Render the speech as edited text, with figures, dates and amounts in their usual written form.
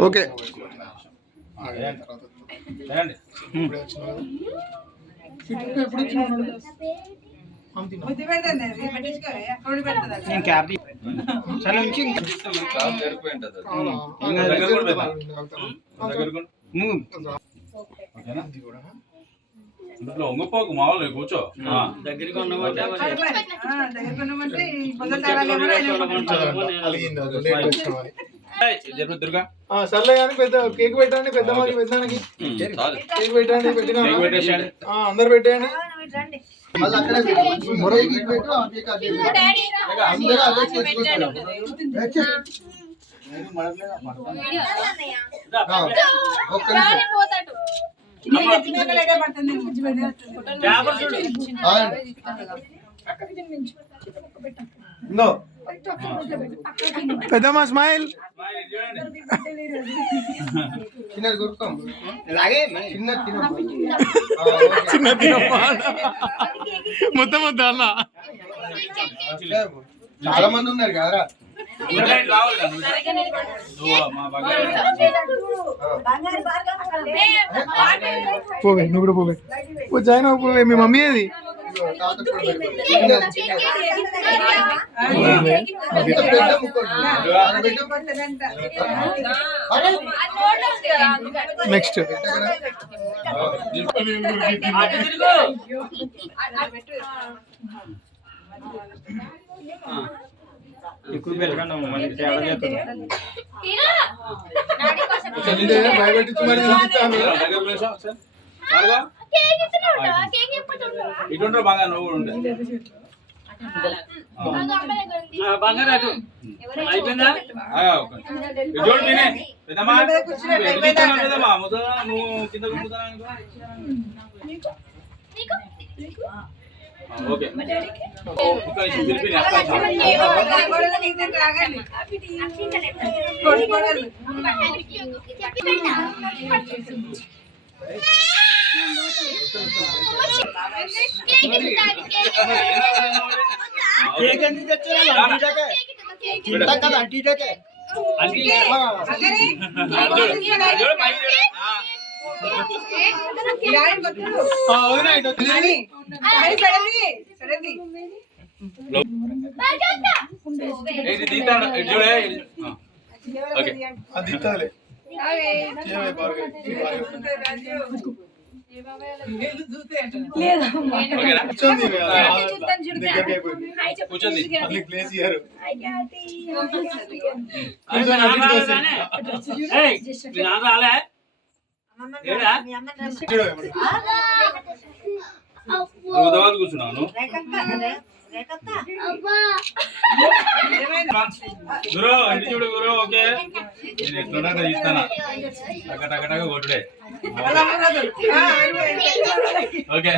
okay ఇంట్లో ఒంగపోకు మామూలు కూర్చో దగ్గరికి సర్లే కానీ పెద్ద కేక్ పెట్టండి పెద్ద పెద్దానికి కేక్ పెట్టండి పెట్టిన అందరు పెట్టండి మళ్ళీ అక్కడే పెద్దమ్మ స్మైల్ చిన్న మొత్తం వద్దా అన్న చాలా మంది ఉన్నారు కదరా పోవే నువ్వు కూడా పోవే జాయిన్ పోవే మీ మమ్మీ అది నెక్స్ట్ ఎక్కువ పెరగండి మనకి తేడా చేస్తుంది ఇటు బాగా నువ్వు ఉండే బంగారు అటు అయిపోయిందా చూడు తినే పెద్దమ్మా పెద్దమ్మా ముసలా నువ్వు కింద ఓకే కూర్చున్నాను గురు ఇంటి చూడు గురు ఓకే నేను ఎట్లున్నా తీస్తానా టక టక టక కొట్టుడే ఓకే